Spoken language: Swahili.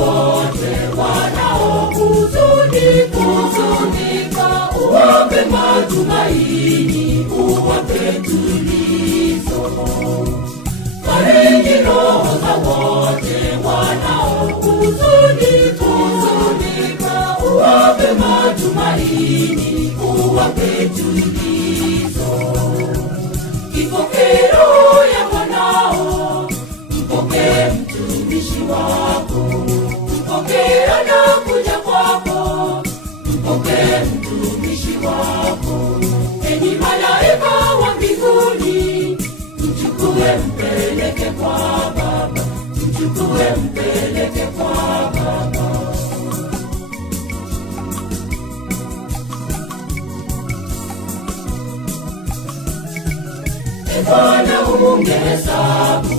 wote wanaohuzunika, uwape matumaini, uwape tulizo. Fariji roho za wote wanaohuzunika, uwape matumaini, uwape tulizo. Ipokee roho ya mwanao, mpokee mtumishi wako, mpokee anakuja kwako, mpokee mtumishi wako. Enyi malaika wa mbinguni, mchukue mpeleke kwa Baba, mchukue mpeleke kwa Baba. Bwana ungehesabu